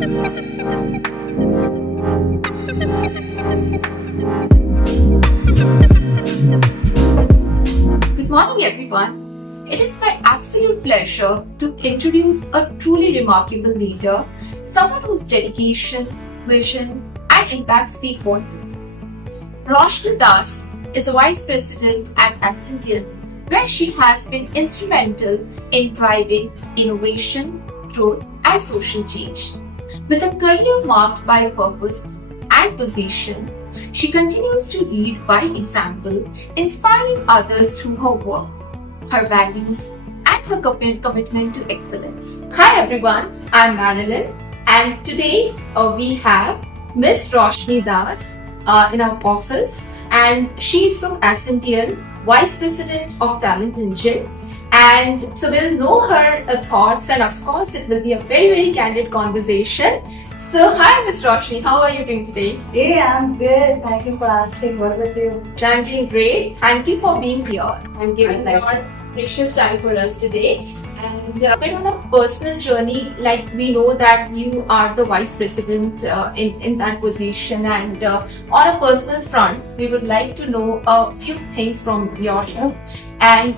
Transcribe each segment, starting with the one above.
Good morning, everyone. It is my absolute pleasure to introduce a truly remarkable leader, someone whose dedication, vision, and impact speak volumes. Roshni Das is a vice president at Ascendian, where she has been instrumental in driving innovation, growth, and social change. With a career marked by purpose and position, she continues to lead by example, inspiring others through her work, her values, and her commitment to excellence. Hi everyone, I'm Marilyn, and today we have Miss Roshni Das in our office, and she is from Ascendian, Vice President of Talent Engine. And so we'll know her thoughts, and of course it will be a very candid conversation. So hi Ms. Roshni, how are you doing today? Hey, I'm good. Thank you for asking. What about you? I'm doing great. Thank you for being here and giving My your pleasure. precious time for us today. And a bit on a personal journey, like we know that you are the vice president in that position, and on a personal front, we would like to know a few things from your end. And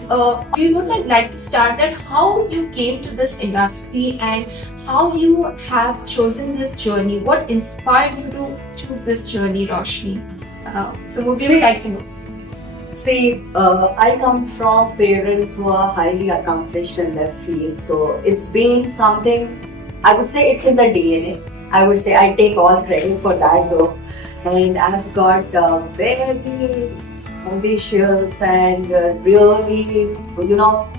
we would like to start that how you came to this industry and how you have chosen this journey. What inspired you to choose this journey, Roshni? So we would like to know. See, I come from parents who are highly accomplished in their field, so it's been something, I would say it's in the DNA. I would say I take all credit for that though. And I've got very ambitious and really,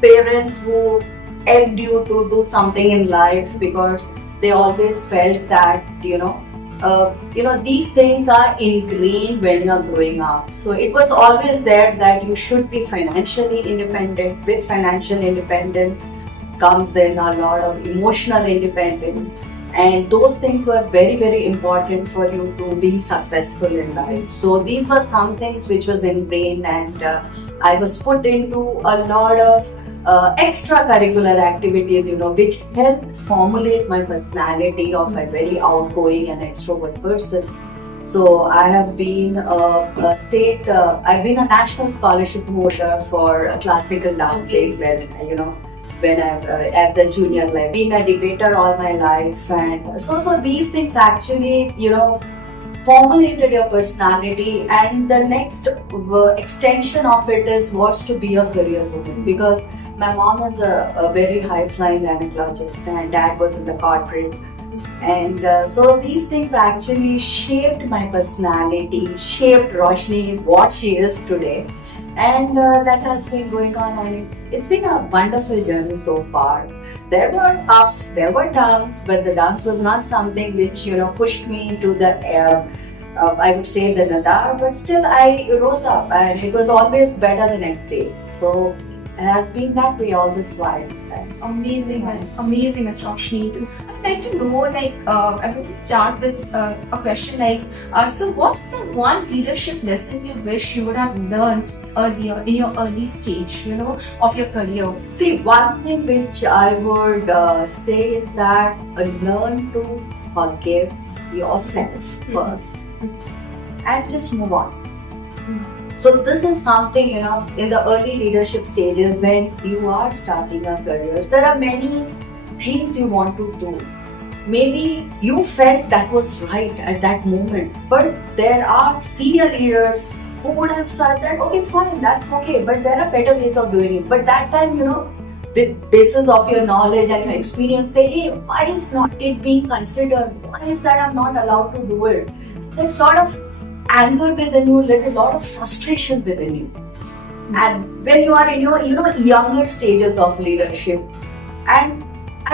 parents who egged you to do something in life because they always felt that, these things are ingrained when you're growing up. So it was always there that you should be financially independent. With financial independence comes in a lot of emotional independence. And those things were very important for you to be successful in life. So these were some things which was ingrained, and I was put into a lot of extracurricular activities, which helped formulate my personality of a very outgoing and extrovert person. So I have been I've been a national scholarship holder for classical dancing when I'm at the junior level. Being a debater all my life, and so these things actually, formulated your personality, and the next extension of it was to be a career woman, because my mom was a very high-flying gynecologist and dad was in the corporate. And so these things actually shaped my personality, shaped Roshni what she is today. And that has been going on, and it's been a wonderful journey so far. There were ups, there were downs, but the downs was not something which pushed me into the I would say the nadar, but still I rose up, and it was always better the next day. So it has been that way all this while. Amazing, Ms. Roshni. I'd like to know, I'm going to start with a question so what's the one leadership lesson you wish you would have learned earlier in your early stage, of your career? See, one thing which I would say is that learn to forgive yourself first and just move on. So this is something, in the early leadership stages when you are starting your careers, there are many things you want to do. Maybe you felt that was right at that moment, but there are senior leaders who would have said that, okay, fine, that's okay, but there are better ways of doing it. But that time, with basis of your knowledge and your experience, say, hey, why is not it being considered? Why is that I'm not allowed to do it? There's a lot of anger within you, a lot of frustration within you. And when you are in your younger stages of leadership, and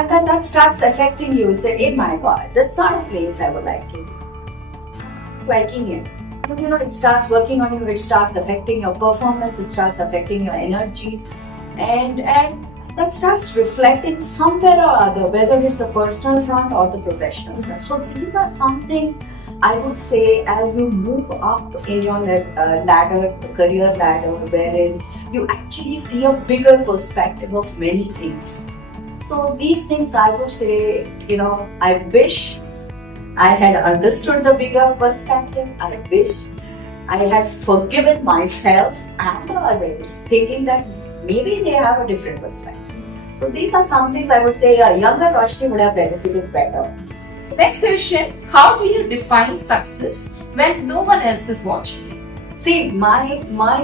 then that starts affecting you, say, hey my God, that's not a place I would like to be. Liking it. And it starts working on you, it starts affecting your performance, it starts affecting your energies, and that starts reflecting somewhere or other, whether it's the personal front or the professional front. So these are some things I would say as you move up in your career ladder, wherein you actually see a bigger perspective of many things. So these things I would say, I wish I had understood the bigger perspective. I wish I had forgiven myself and the others, thinking that maybe they have a different perspective. So these are some things I would say a younger Roshni would have benefited better. Next question, how do you define success when no one else is watching you? See, my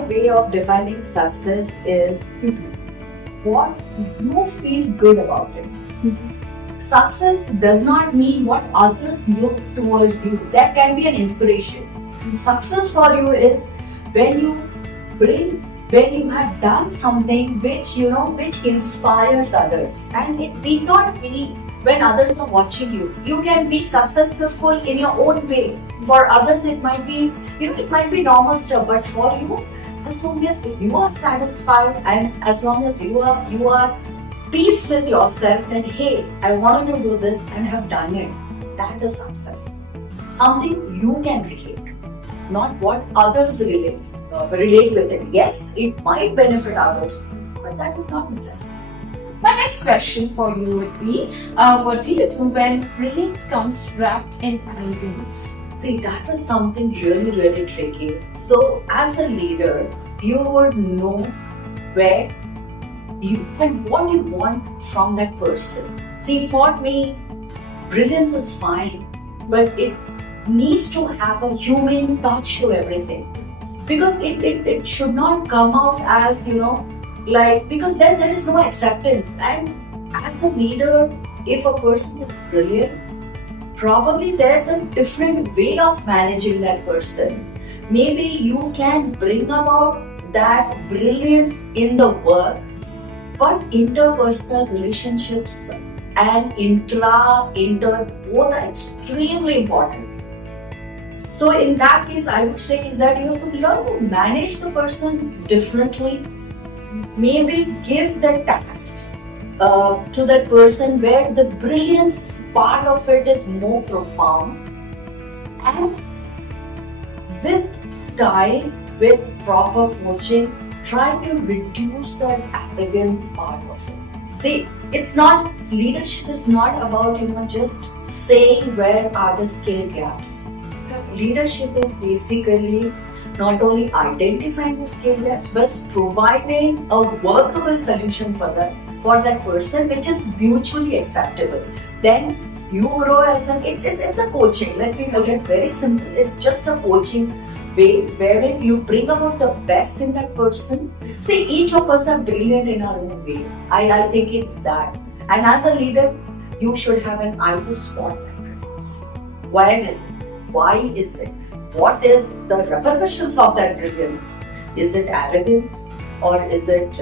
way of defining success is what you feel good about it. Success does not mean what others look towards you. That can be an inspiration. Success for you is when you have done something which inspires others, and it need not be when others are watching you. You can be successful in your own way. For others, it might be normal stuff, but for you, as long as you are satisfied and as long as you are peace with yourself that hey, I wanted to do this and have done it, that is success. Something you can relate, not what others relate with it. Yes, it might benefit others, but that is not necessary. My next question for you would be, what do you do when brilliance comes wrapped in arrogance? See, that is something really, really tricky. So, as a leader, you would know where you and what you want from that person. See, for me, brilliance is fine, but it needs to have a human touch to everything. Because it should not come out as, because then there is no acceptance. And as a leader, if a person is brilliant, probably there's a different way of managing that person. Maybe you can bring about that brilliance in the work, but interpersonal relationships and inter both are extremely important. So in that case, I would say is that you have to learn to manage the person differently. Maybe give the tasks to that person where the brilliance part of it is more profound, and with time, with proper coaching, try to reduce that arrogance part of it. See, leadership is not about just saying where are the skill gaps. Leadership is basically not only identifying the skill gaps, but providing a workable solution for that person, which is mutually acceptable. Then you grow as it's a coaching. Let me put it very simple. It's just a coaching way wherein you bring about the best in that person. See, each of us are brilliant in our own ways. I think it's that. And as a leader, you should have an eye to spot that brilliance. Why is it? What is the repercussions of that brilliance? Is it arrogance? Or is it,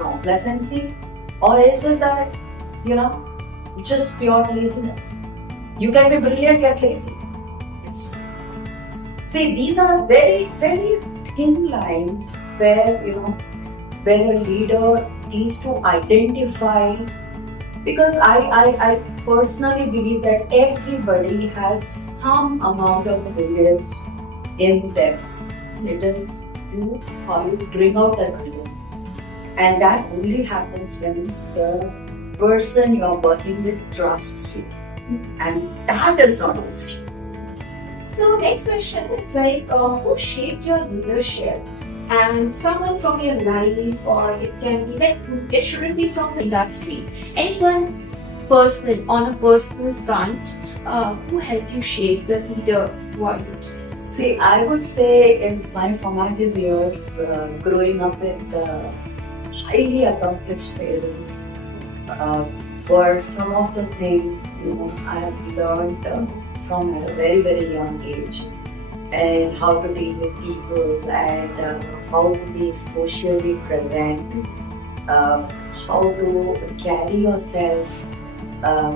complacency? Or is it that, just pure laziness? You can be brilliant yet lazy. Yes. See, these are very, very thin lines where, where a leader needs to identify. Because I personally believe that everybody has some amount of brilliance in themselves. It is how you bring out that brilliance. And that only happens when the person you are working with trusts you. And that is not easy. So next question is who shaped your leadership? And someone from your life, or it can be it shouldn't be from the industry. Anyone personal, on a personal front, who helped you shape the leader world? See, I would say it's my formative years, growing up with highly accomplished parents. For some of the things, I have learned from at a very, very young age. And how to deal with people, and how to be socially present, how to carry yourself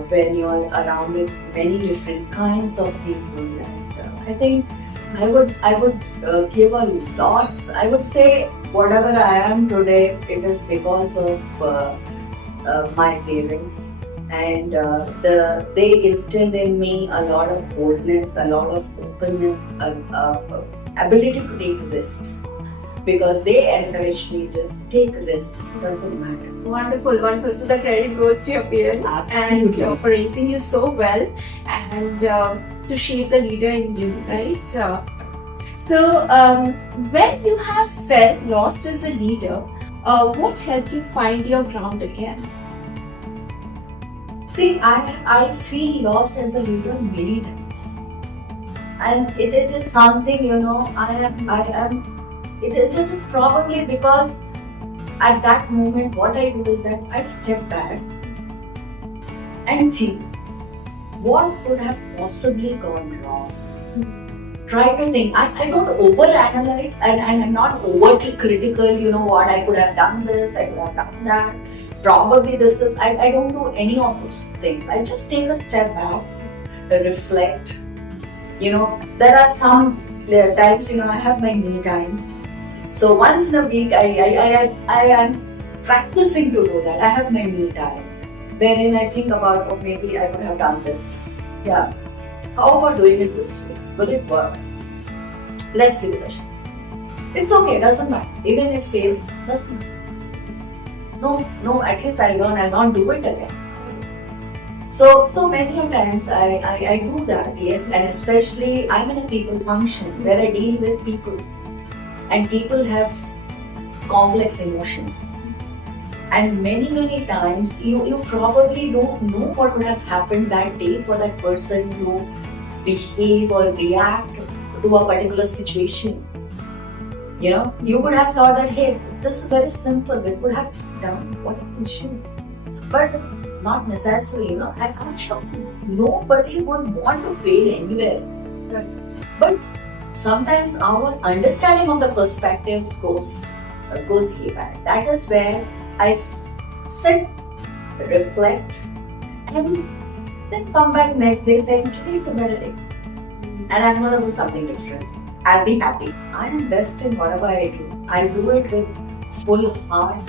when you're around with many different kinds of people. And I think I would give a lots. I would say whatever I am today, it is because of my parents. And they instilled in me a lot of boldness, a lot of openness, ability to take risks. because they encouraged me, just take risks, doesn't matter. Wonderful, wonderful. So the credit goes to your parents Absolutely. and for raising you so well and to shape the leader in you, right? So when you have felt lost as a leader, what helped you find your ground again? See, I feel lost as a leader many times. And it is something, it is probably because at that moment what I do is that I step back and think, what could have possibly gone wrong? Try to think. I don't overanalyze and I'm not overtly critical, what I could have done this, I could have done that. Probably this is, I don't do any of those things. I just take a step back, reflect. There are some times, I have my me times. So once in a week, I am practicing to do that. I have my me time, wherein I think about, oh, maybe I could have done this. Yeah. How about doing it this way? Will it work? Let's give it a shot. It's okay, doesn't matter. Even if it fails, doesn't matter. No, at least I'll learn, I'll not do it again. So many times I do that, yes, and especially I'm in a people function where I deal with people, and people have complex emotions. And many times you probably don't know what would have happened that day for that person to behave or react to a particular situation. You would have thought that, hey, this is very simple, it would have done, what is the issue? But not necessarily, I'm sure nobody would want to fail anywhere. But sometimes our understanding of the perspective goes haywire. That is where I sit, reflect, and then come back next day saying, today is a better day. And I'm going to do something different. I'll be happy. I am best in whatever I do. I do it with full heart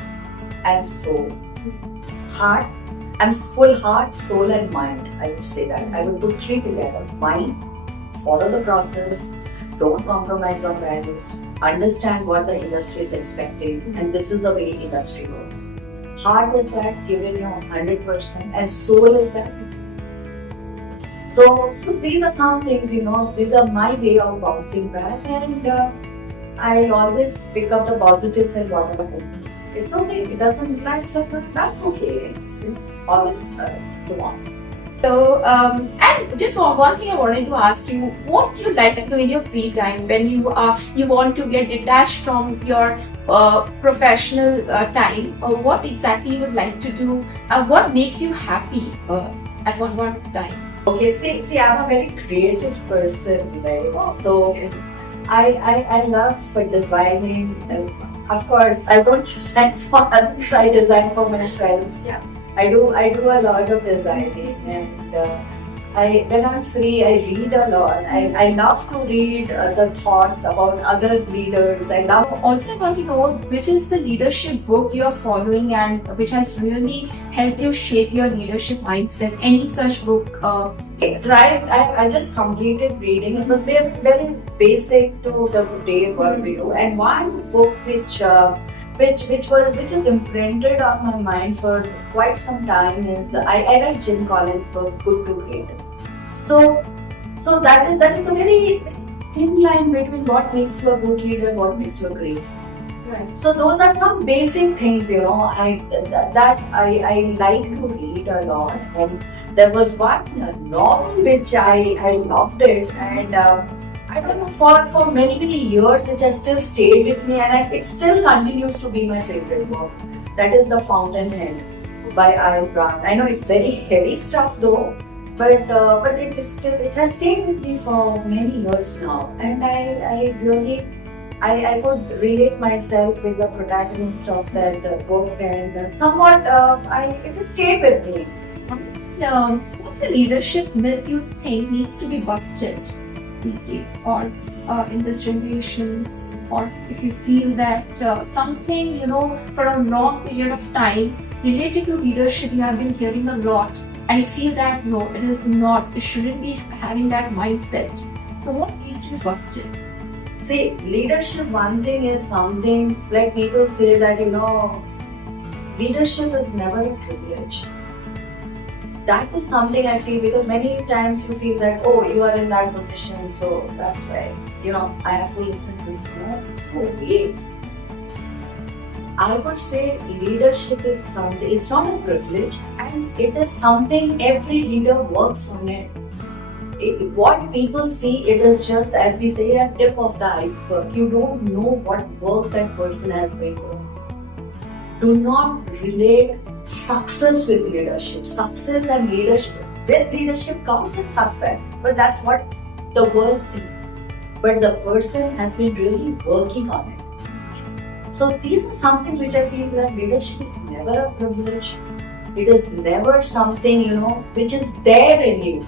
and soul. Full heart, soul and mind. I would say that. I would put three together. Mind, follow the process, don't compromise on values, understand what the industry is expecting, and this is the way industry goes. Heart is that giving you 100%, and soul is that. So these are some things, these are my way of bouncing back, and I always pick up the positives and whatever I do. It's okay, it doesn't last, that's okay. It's always tomorrow. So, and just one thing I wanted to ask you, what do you like to do in your free time when you want to get detached from your professional time? What exactly you would like to do? What makes you happy at one point of time? Okay, see, I'm a very creative person, right? So I love for designing. Of course, I don't design for others. I design for myself. Yeah. I do a lot of designing, and when I'm free, I read a lot. I love to read the thoughts about other leaders. Also, I want to know which is the leadership book you are following and which has really helped you shape your leadership mindset. Any such book? Thrive. I just completed reading. It was very, very basic to the day work we do. And one book which is imprinted on my mind for quite some time is I read Jim Collins' book Good to Great. So that is a very thin line between what makes you a good leader and what makes you a great. Right. So those are some basic things, I like to read a lot. And there was one novel which I loved it, and I don't know, for many years it has still stayed with me, and it still continues to be my favorite book. That is The Fountainhead by Ayn Rand. I know it's very heavy stuff though, but it has stayed with me for many years now, and I really could relate myself with the protagonist of that book, and somewhat it has stayed with me. What's a leadership myth you think needs to be busted these days, or in this generation, or if you feel that something, for a long period of time related to leadership you have been hearing a lot, and you feel that no, it shouldn't be having that mindset. So what needs to be busted? See, leadership, one thing is something like people say that, leadership is never a privilege. That is something I feel, because many times you feel that, oh, you are in that position, so that's why, I have to listen to you. No way. I would say leadership is something, it's not a privilege, and it is something every leader works on it. What people see, it is just, as we say, a tip of the iceberg. You don't know what work that person has been doing. Do not relate success with leadership. Success and leadership. With leadership comes with success, but that's what the world sees. But the person has been really working on it. So these are something which I feel that leadership is never a privilege. It is never something, which is there in you.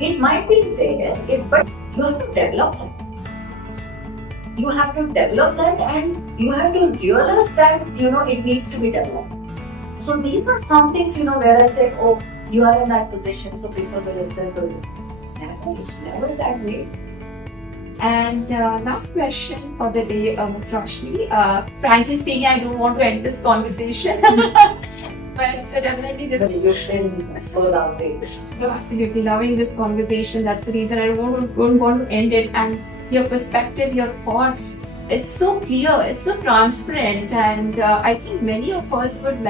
It might be there, but you have to develop that. You have to develop that, and you have to realize that, it needs to be developed. So these are some things, where I say, oh, you are in that position, so people will listen to you. Never, it's never that way. And last question for the day, Ms. Roshni. Frankly speaking, I don't want to end this conversation. But definitely this. You've been so lovely. You're absolutely loving this conversation. That's the reason I don't want to end it. And your perspective, your thoughts, it's so clear, it's so transparent, and I think many of us would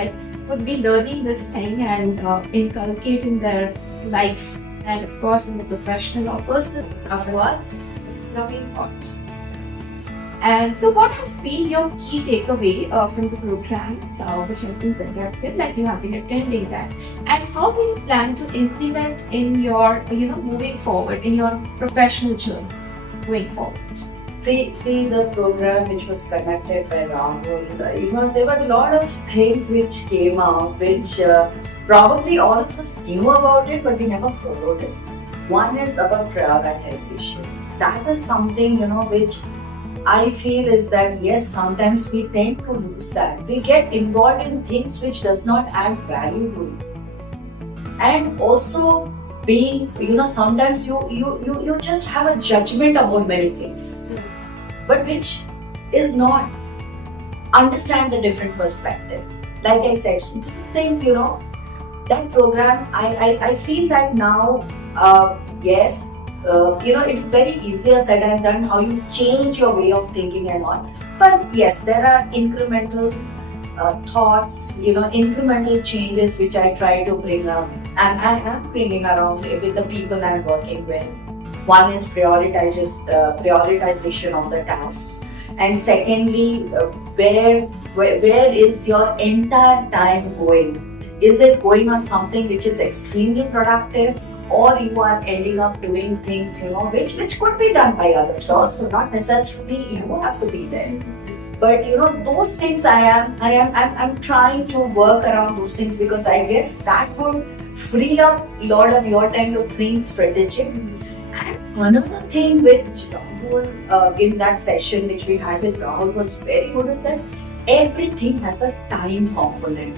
be learning this thing and inculcate in their life, and of course in the professional or personal. Of what? Loving thought. And so, what has been your key takeaway from the program which has been conducted, like you have been attending that, and how do you plan to implement in your, moving forward in your professional journey, going forward? See the program which was conducted by Rahul, there were a lot of things which came out, which probably all of us knew about it, but we never followed it. One is about prioritization. That is something, which I feel is that, yes, sometimes we tend to lose that. We get involved in things which does not add value to it. And also being, sometimes you just have a judgment about many things, but which is not understand the different perspective. Like I said, these things, that program, I feel that now, yes, it is very easier said and done how you change your way of thinking and all. But yes, there are incremental thoughts, incremental changes which I try to bring up, and I am bringing around with the people I'm working with. One is prioritization of the tasks, and secondly, where is your entire time going? Is it going on something which is extremely productive, or you are ending up doing things, which could be done by others also, not necessarily you have to be there. But those things I'm trying to work around those things, because I guess that would free up a lot of your time to think strategic. And another thing which Rahul, in that session which we had with Rahul was very good, is that everything has a time component.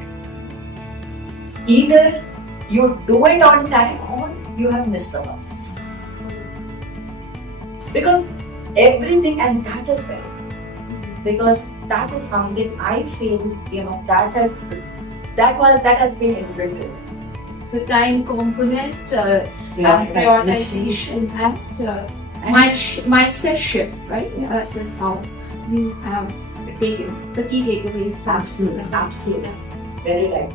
Either you do it on time or you have missed the bus. Because everything, and that is very, because that is something I feel, that has been inbuilt. So time component, prioritization, and mindset shift, right? That's how you have taken the key takeaways from Absolutely. Very right.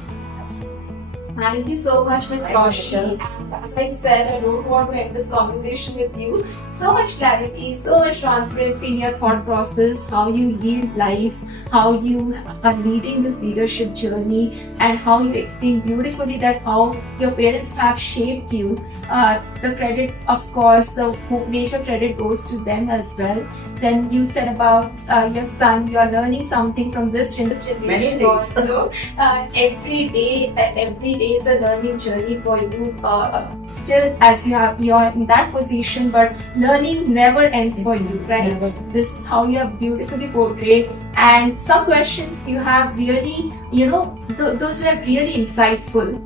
Thank you so much, Ms. Roshni. And as I said, I don't want to end this conversation with you. So much clarity, so much transparency in your thought process, how you lead life, how you are leading this leadership journey, and how you explain beautifully that how your parents have shaped you. The credit, of course, the major credit goes to them as well. Then you said about your son, you are learning something from this generation. Many things. Also. Every day is a learning journey for you. Still, as you are in that position, but learning never ends for you, right? Never. This is how you have beautifully portrayed. And some questions you have really, those were really insightful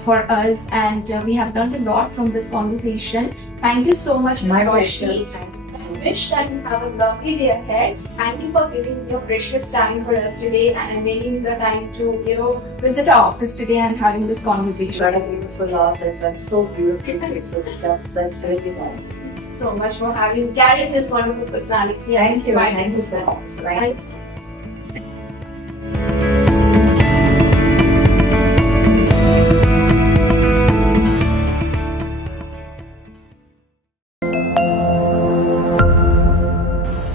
for us, and we have learned a lot from this conversation. Thank you so much, Ms. My Roshni. pleasure. Thank you so much. wish that you have a lovely day ahead. Thank you for giving your precious time for us today and making the time to, visit our office today and having this conversation. What a beautiful office and so beautiful faces. That's really nice. So much for carrying this wonderful personality. Thank you. Inspiring Thank you so yourself. much. Nice.